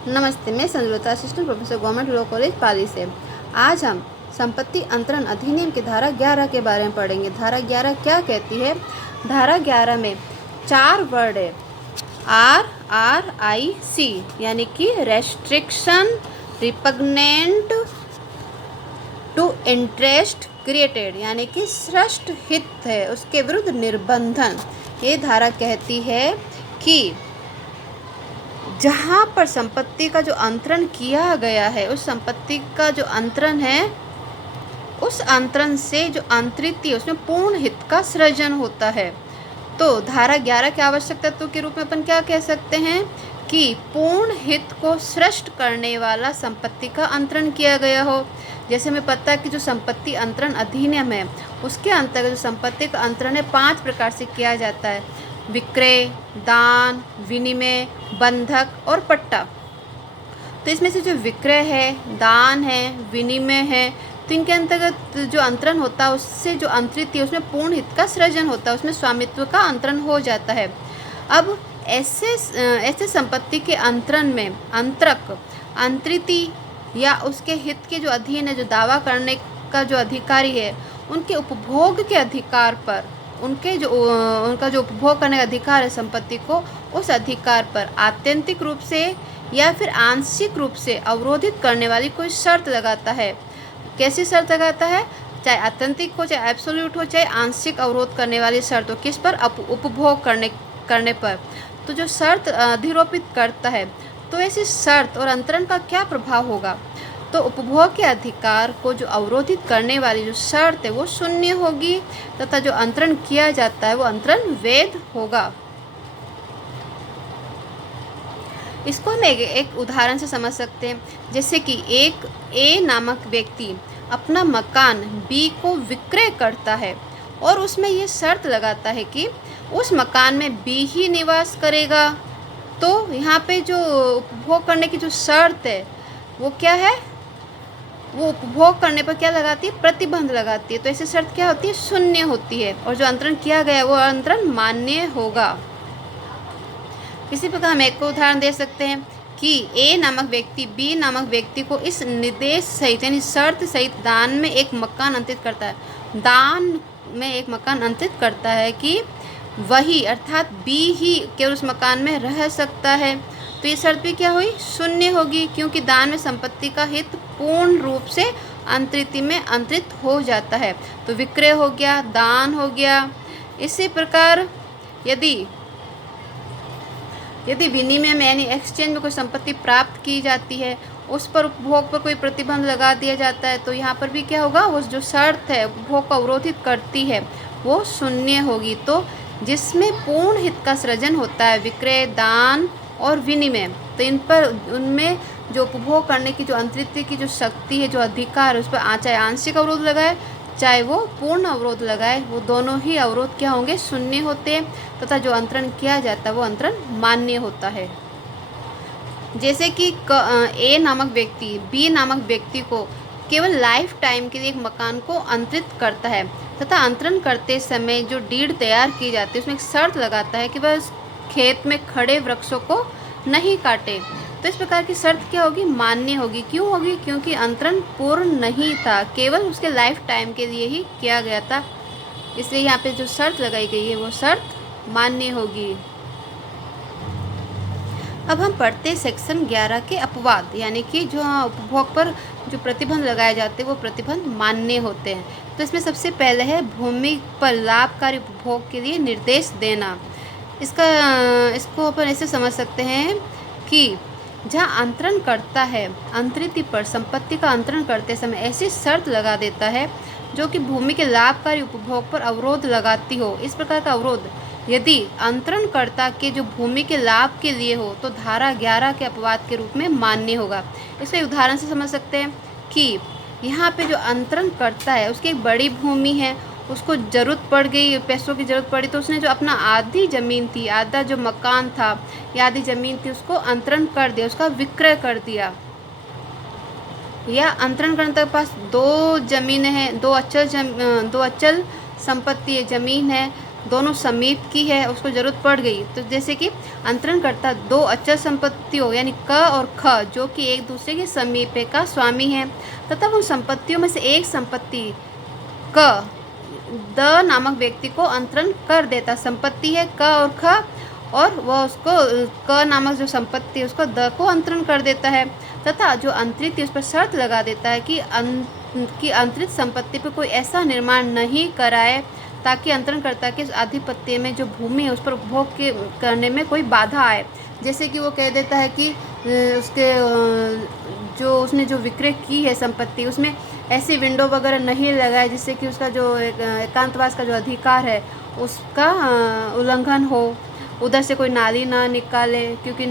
नमस्ते, मैं Sanjulata, assistant professor government law college Pali से। आज हम संपत्ति अंतरण अधिनियम की धारा 11 के बारे में पढ़ेंगे। धारा 11 क्या कहती है? धारा 11 में 4 वर्ड है, RRIC, यानी कि restriction, repugnant to interest created, यानी कि सृष्ट हित है, उसके विरुद्ध निर्बंधन। ये धारा कहती है कि जहाँ पर संपत्ति का जो अंतरण किया गया है, उस संपत्ति का जो अंतरण है, उस अंतरण से जो अंतरित है उसमें पूर्ण हित का सृजन होता है। तो धारा 11 के आवश्यक तत्वों के रूप में अपन क्या कह सकते हैं कि पूर्ण हित को सृष्ट करने वाला संपत्ति का अंतरण किया गया हो। जैसे हमें पता है कि जो संपत्ति अंतरण अधिनियम है, उसके अंतर्गत जो संपत्ति का अंतरण है 5 प्रकार से किया जाता है: विक्रय, दान, विनिमय, बंधक और पट्टा। तो इसमें से जो विक्रय है, दान है, विनिमय है, तो इनके अंतर्गत जो अंतरण होता है उससे जो अंतरित है उसमें पूर्ण हित का सृजन होता है, उसमें स्वामित्व का अंतरण हो जाता है। अब ऐसे संपत्ति के अंतरण में अंतरक, अंतरिति या उसके हित के जो अधीन है, जो दावा करने का जो अधिकारी है, उनके उपभोग के अधिकार पर, उनका जो उपभोग करने का अधिकार है संपत्ति को, उस अधिकार पर आत्यंतिक रूप से या फिर आंशिक रूप से अवरोधित करने वाली कोई शर्त लगाता है। कैसी शर्त लगाता है? चाहे आत्यंतिक हो, चाहे एब्सोल्यूट हो, चाहे आंशिक अवरोध करने वाली शर्त हो। किस पर? उपभोग करने पर। तो जो शर्त अधिरोपित करता है, तो ऐसी शर्त और अंतरण का क्या प्रभाव होगा? तो उपभोग के अधिकार को जो अवरोधित करने वाली जो शर्त है वो शून्य होगी, तथा जो अंतरण किया जाता है वो अंतरण वैध होगा। इसको हम एक उदाहरण से समझ सकते हैं। जैसे कि एक ए नामक व्यक्ति अपना मकान बी को विक्रय करता है और उसमें ये शर्त लगाता है कि उस मकान में बी ही निवास करेगा। तो यहाँ पे जो उपभोग करने की जो शर्त है वो क्या है? वो उपभोग करने पर क्या लगाती है? प्रतिबंध लगाती है। तो ऐसी शर्त क्या होती है? शून्य होती है, और जो अंतरण किया गया है वो अंतरण मान्य होगा। इसी प्रकार हम एक उदाहरण दे सकते हैं कि ए नामक व्यक्ति बी नामक व्यक्ति को इस निर्देश सहित यानी शर्त सहित दान में एक मकान अंतरित करता है। दान में एक मकान अंतरित करता है कि वही अर्थात बी ही केवल उस मकान में रह सकता है। तो ये शर्त भी क्या हुई? शून्य होगी, क्योंकि दान में संपत्ति का हित पूर्ण रूप से अंतरिति में अंतरित हो जाता है। तो विक्रय हो गया, दान हो गया। इसी प्रकार यदि विनिमय में यानी एक्सचेंज में कोई संपत्ति प्राप्त की जाती है, उस पर उपभोग पर कोई प्रतिबंध लगा दिया जाता है, तो यहाँ पर भी क्या होगा? वो जो शर्त है उपभोग को अवरोधित करती है वो शून्य होगी। तो जिसमें पूर्ण हित का सृजन होता है, विक्रय, दान और विनिमय, तो उनमें जो उपभोग करने की जो अंतरित की जो शक्ति है, जो अधिकार है, उस पर चाहे आंशिक अवरोध लगाए चाहे वो पूर्ण अवरोध लगाए, वो दोनों ही अवरोध क्या होंगे? शून्य होते हैं, तथा जो अंतरण किया जाता है वो अंतरण मान्य होता है। जैसे कि ए नामक व्यक्ति बी नामक व्यक्ति को केवल लाइफ टाइम के लिए एक मकान को अंतरित करता है, तथा अंतरण करते समय जो डीड तैयार की जाती है उसमें एक शर्त लगाता है कि वह खेत में खड़े वृक्षों को नहीं काटे। तो इस प्रकार की शर्त क्या होगी? मान्य होगी। क्यों होगी? क्योंकि अंतरण पूर्ण नहीं था, केवल उसके लाइफ टाइम के लिए ही किया गया था, इसलिए यहाँ पे जो शर्त लगाई गई है वो शर्त मान्य होगी। अब हम पढ़ते सेक्शन 11 के अपवाद, यानी कि जो उपभोग पर जो प्रतिबंध लगाए जाते हैं वो प्रतिबंध मान्य होते हैं। तो इसमें सबसे पहले है भूमि पर लाभकारी उपभोग के लिए निर्देश देना। इसको अपन ऐसे समझ सकते हैं कि जहाँ अंतरण करता है, अंतरिति पर संपत्ति का अंतरण करते समय ऐसी शर्त लगा देता है जो कि भूमि के लाभकारी उपभोग पर अवरोध लगाती हो। इस प्रकार का अवरोध यदि अंतरणकर्ता के जो भूमि के लाभ के लिए हो तो धारा 11 के अपवाद के रूप में मान्य होगा। इसके उदाहरण से समझ सकते हैं कि यहाँ पे जो अंतरण करता है उसकी एक बड़ी भूमि है, उसको ज़रूरत पड़ गई, पैसों की ज़रूरत पड़ी, तो उसने जो अपना आधी ज़मीन थी, आधा जो मकान था या आधी ज़मीन थी, उसको अंतरण कर दिया, उसका विक्रय कर दिया। या अंतरण करने के पास 2 ज़मीनें हैं, दो अचल संपत्ति है, ज़मीन है, दोनों समीप की है, उसको ज़रूरत पड़ गई, तो जैसे कि अंतरणकर्ता दो अचल संपत्तियों यानी क और ख जो कि एक दूसरे के समीप है का स्वामी है तथा उन संपत्तियों में से एक संपत्ति क द नामक व्यक्ति को अंतरण कर देता। संपत्ति है क और ख और वह उसको क नामक जो संपत्ति है उसको द को अंतरण कर देता है तथा जो अंतरित है उस पर शर्त लगा देता है कि अंतरित संपत्ति पर कोई ऐसा निर्माण नहीं कराए ताकि अंतरणकर्ता के आधिपत्य में जो भूमि है उस पर उपभोग के करने में कोई बाधा आए। जैसे कि वो कह देता है कि उसके जो उसने जो विक्रय की है संपत्ति उसमें ऐसी विंडो वगैरह नहीं लगाए जिससे कि उसका जो एकांतवास का जो अधिकार है उसका उल्लंघन हो। उधर से कोई नाली ना निकाले क्योंकि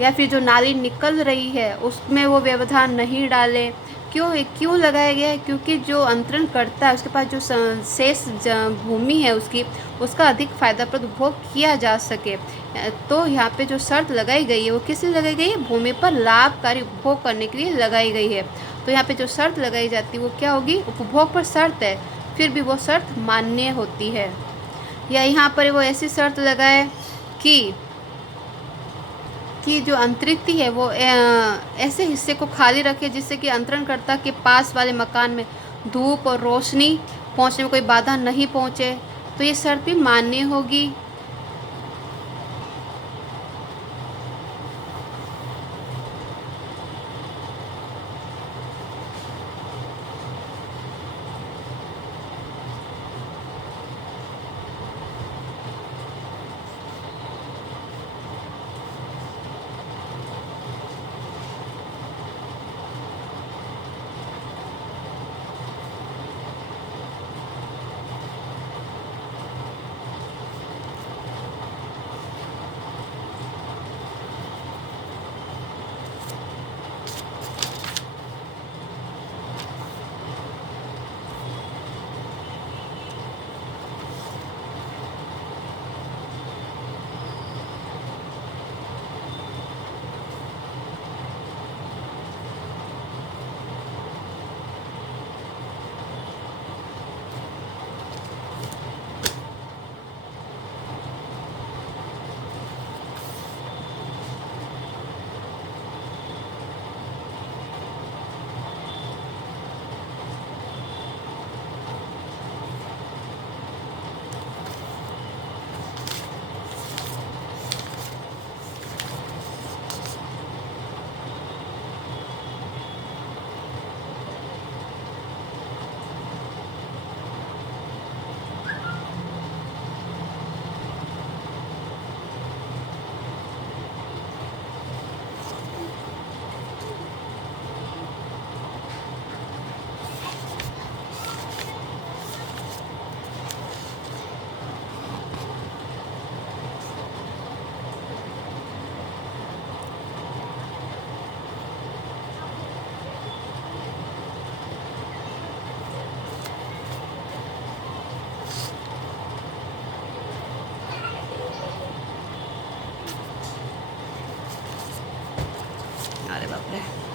या फिर जो नाली निकल रही है उसमें वो व्यवधान नहीं डाले। क्यों लगाया गया है? क्योंकि जो अंतरण करता है उसके पास जो शेष भूमि है उसका अधिक फायदाप्रद उपभोग किया जा सके। तो यहाँ पे जो शर्त लगाई गई है वो किस लिए लगाई गई है? भूमि पर लाभकारी उपभोग करने के लिए लगाई गई है। तो यहाँ पे जो शर्त लगाई जाती है वो क्या होगी? उपभोग पर शर्त है, फिर भी वो शर्त मान्य होती है। या यहाँ पर वो ऐसी शर्त लगाए कि जो अंतरिक्ति है वो ऐसे हिस्से को खाली रखे जिससे कि अंतरणकर्ता के पास वाले मकान में धूप और रोशनी पहुंचने में कोई बाधा नहीं पहुंचे। तो ये शर्त भी मान्य होगी। अरे बाप रे।